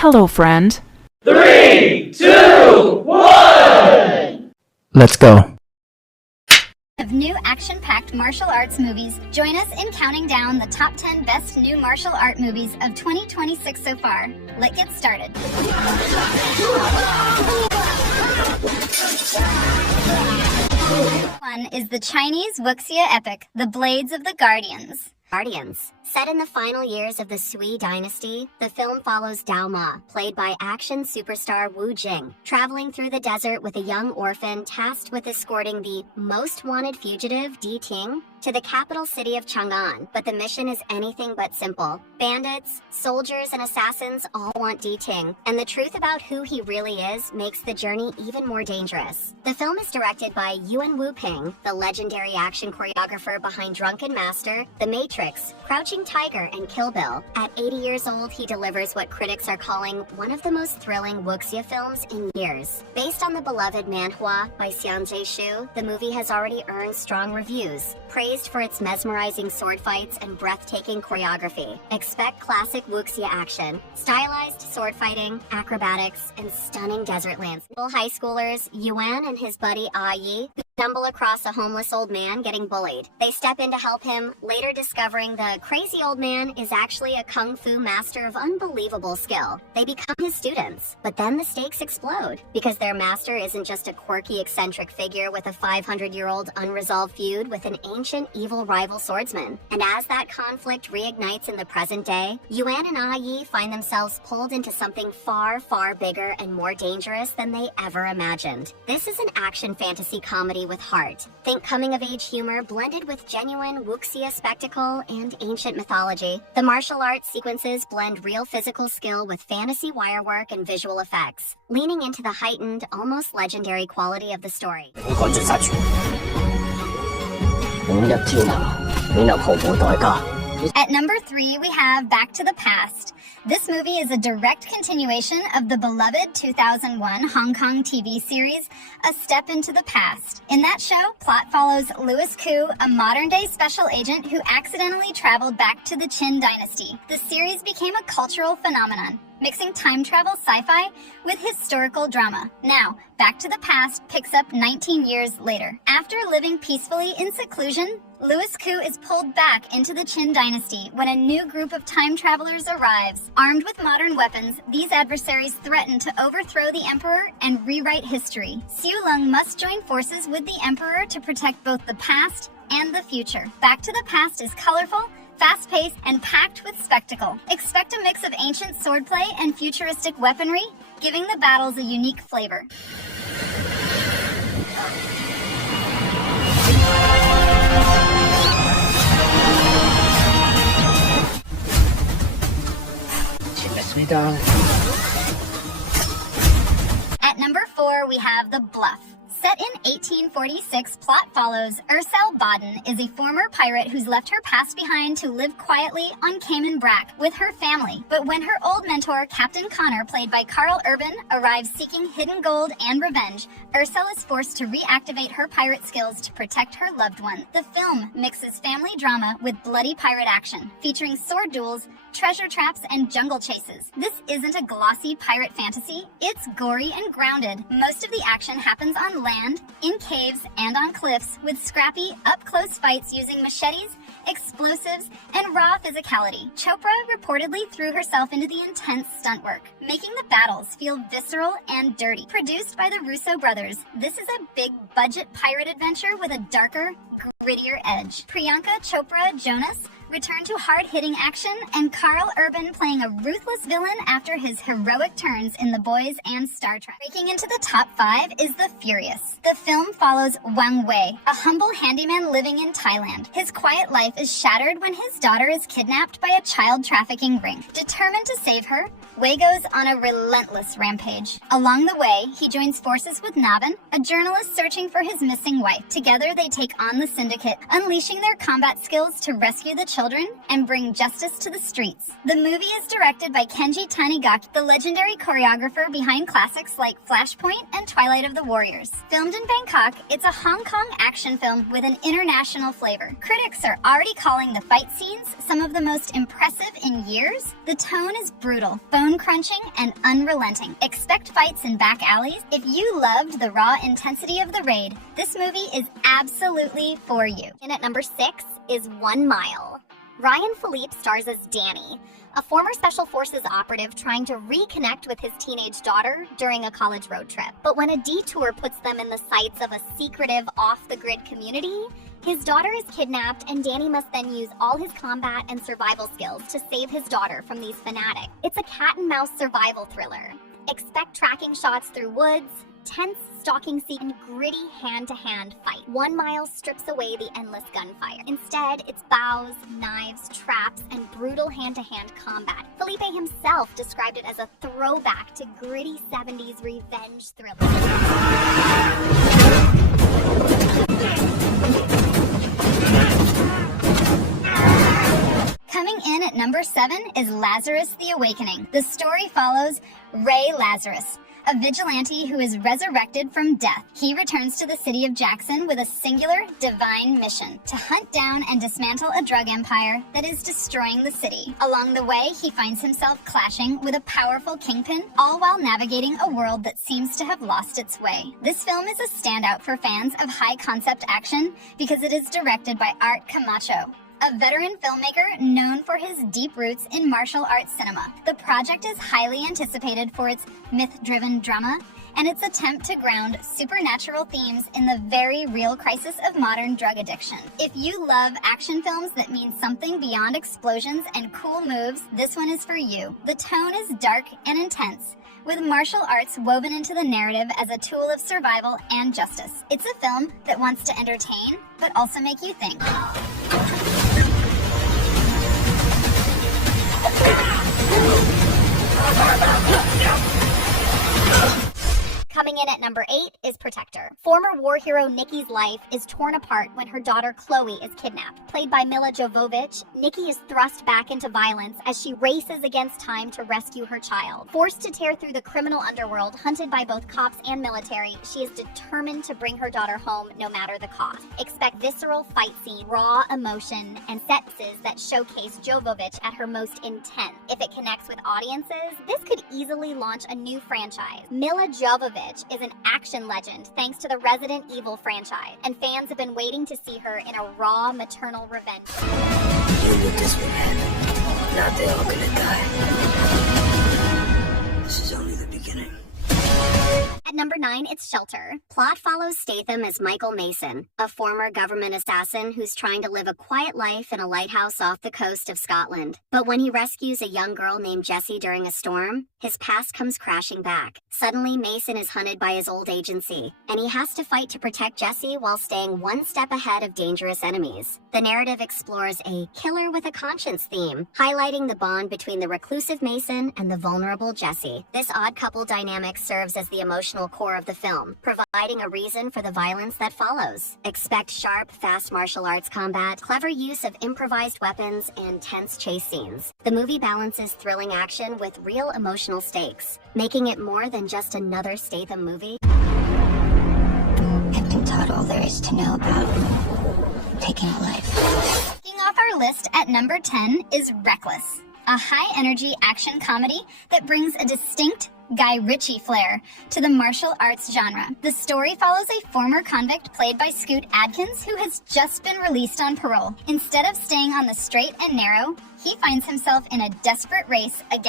Hello, friend. 3, 2, 1! Let's go. Of new action-packed martial arts movies, join us in counting down the top 10 best new martial art movies of 2026 so far. Let's get started. One is the Chinese wuxia epic, The Blades of the Guardians. Set in the final years of the Sui dynasty, the film follows Dao Ma, played by action superstar Wu Jing, traveling through the desert with a young orphan tasked with escorting the most wanted fugitive, Di Ting, to the capital city of Chang'an. But the mission is anything but simple. Bandits, soldiers, and assassins all want Di Ting, and the truth about who he really is makes the journey even more dangerous. The film is directed by Yuan Wu Ping, the legendary action choreographer behind Drunken Master, The Matrix, Crouching Tiger, and Kill Bill. At 80 years old, he delivers what critics are calling one of the most thrilling wuxia films in years. Based on the beloved manhua by Xian Zhe-shu, the movie has already earned strong reviews, praised for its mesmerizing sword fights and breathtaking choreography. Expect classic wuxia action, stylized sword fighting, acrobatics, and stunning desert landscapes. High schoolers Yuan and his buddy Ah Yi stumble across a homeless old man getting bullied. They step in to help him, later discovering the crazy old man is actually a kung fu master of unbelievable skill. They become his students, but then the stakes explode, because their master isn't just a quirky, eccentric figure with a 500-year-old unresolved feud with an ancient, evil rival swordsman. And as that conflict reignites in the present day, Yuan and Ah Yi find themselves pulled into something far, far bigger and more dangerous than they ever imagined. This is an action fantasy comedy with heart. Think coming-of-age humor blended with genuine wuxia spectacle and ancient mythology. The martial arts sequences blend real physical skill with fantasy wirework and visual effects, leaning into the heightened, almost legendary quality of the story. At number 3, we have Back to the Past. This movie is a direct continuation of the beloved 2001 Hong Kong TV series, A Step into the Past. In that show, plot follows Louis Koo, a modern-day special agent who accidentally traveled back to the Qin dynasty. The series became a cultural phenomenon, mixing time travel sci-fi with historical drama. Now, Back to the Past picks up 19 years later. After living peacefully in seclusion, Louis Koo is pulled back into the Qin dynasty when a new group of time travelers arrives. Armed with modern weapons, these adversaries threaten to overthrow the emperor and rewrite history. Xiu Leng must join forces with the emperor to protect both the past and the future. Back to the Past is colorful, fast-paced, and packed with spectacle. Expect a mix of ancient swordplay and futuristic weaponry, giving the battles a unique flavor. At number 4, we have The Bluff. Set in 1846, plot follows Ursel Baden is a former pirate who's left her past behind to live quietly on Cayman Brac with her family. But when her old mentor, Captain Connor, played by Carl Urban, arrives seeking hidden gold and revenge, Ursel is forced to reactivate her pirate skills to protect her loved one. The film mixes family drama with bloody pirate action, featuring sword duels, treasure traps, and jungle chases. This isn't a glossy pirate fantasy, it's gory and grounded. Most of the action happens on land, in caves, and on cliffs, with scrappy, up-close fights using machetes, explosives, and raw physicality. Chopra reportedly threw herself into the intense stunt work, making the battles feel visceral and dirty. Produced by the Russo brothers, this is a big-budget pirate adventure with a darker, grittier edge. Priyanka Chopra Jonas returned to hard-hitting action, and Carl Urban playing a ruthless villain after his heroic turns in The Boys and Star Trek. Breaking into the top 5 is The Furious. The film follows Wang Wei, a humble handyman living in Thailand. His quiet life is shattered when his daughter is kidnapped by a child trafficking ring. Determined to save her, Wei goes on a relentless rampage. Along the way, he joins forces with Navin, a journalist searching for his missing wife. Together, they take on the syndicate, unleashing their combat skills to rescue the children and bring justice to the streets. The movie is directed by Kenji Tanigaki, the legendary choreographer behind classics like Flashpoint and Twilight of the Warriors. Filmed in Bangkok, it's a Hong Kong action film with an international flavor. Critics are already calling the fight scenes some of the most impressive in years. The tone is brutal, bone-crunching, and unrelenting. Expect fights in back alleys. If you loved the raw intensity of the raid, this movie is absolutely for you. And at number 6 is 1 Mile. Ryan Philippe stars as Danny, a former Special Forces operative trying to reconnect with his teenage daughter during a college road trip. But when a detour puts them in the sights of a secretive, off-the-grid community, his daughter is kidnapped and Danny must then use all his combat and survival skills to save his daughter from these fanatics. It's a cat-and-mouse survival thriller. Expect tracking shots through woods, tense stalking scene, and gritty hand-to-hand fight. 1 Mile strips away the endless gunfire. Instead, it's bows, knives, traps, and brutal hand-to-hand combat. Felipe himself described it as a throwback to gritty 70s revenge thriller. Coming in at number 7 is Lazarus the Awakening. The story follows Ray Lazarus, a vigilante who is resurrected from death. He returns to the city of Jackson with a singular divine mission: to hunt down and dismantle a drug empire that is destroying the city. Along the way, he finds himself clashing with a powerful kingpin, all while navigating a world that seems to have lost its way. This film is a standout for fans of high-concept action because it is directed by Art Camacho, a veteran filmmaker known for his deep roots in martial arts cinema. The project is highly anticipated for its myth-driven drama and its attempt to ground supernatural themes in the very real crisis of modern drug addiction. If you love action films that mean something beyond explosions and cool moves, this one is for you. The tone is dark and intense, with martial arts woven into the narrative as a tool of survival and justice. It's a film that wants to entertain, but also make you think. Coming in at number 8 is Protector. Former war hero Nikki's life is torn apart when her daughter Chloe is kidnapped. Played by Mila Jovovich, Nikki is thrust back into violence as she races against time to rescue her child. Forced to tear through the criminal underworld, hunted by both cops and military, she is determined to bring her daughter home no matter the cost. Expect visceral fight scene, raw emotion, and set pieces that showcase Jovovich at her most intense. If it connects with audiences, this could easily launch a new franchise. Mila Jovovich is an action legend thanks to the Resident Evil franchise, and fans have been waiting to see her in a raw maternal revenge. You knew this would happen. Now they're all gonna die. This is only the beginning. At number 9, it's Shelter. Plot follows Statham as Michael Mason, a former government assassin who's trying to live a quiet life in a lighthouse off the coast of Scotland. But when he rescues a young girl named Jessie during a storm, his past comes crashing back. Suddenly, Mason is hunted by his old agency, and he has to fight to protect Jessie while staying one step ahead of dangerous enemies. The narrative explores a killer with a conscience theme, highlighting the bond between the reclusive Mason and the vulnerable Jessie. This odd couple dynamic serves as the emotional core of the film, providing a reason for the violence that follows. Expect sharp, fast martial arts combat, clever use of improvised weapons, and tense chase scenes. The movie balances thrilling action with real emotional stakes, making it more than just another Statham movie. I've been taught all there is to know about taking a life. Kicking off our list at number 10 is Reckless, a high-energy action comedy that brings a distinct Guy Ritchie flair to the martial arts genre. The story follows a former convict played by Scoot Adkins who has just been released on parole. Instead of staying on the straight and narrow, he finds himself in a desperate race against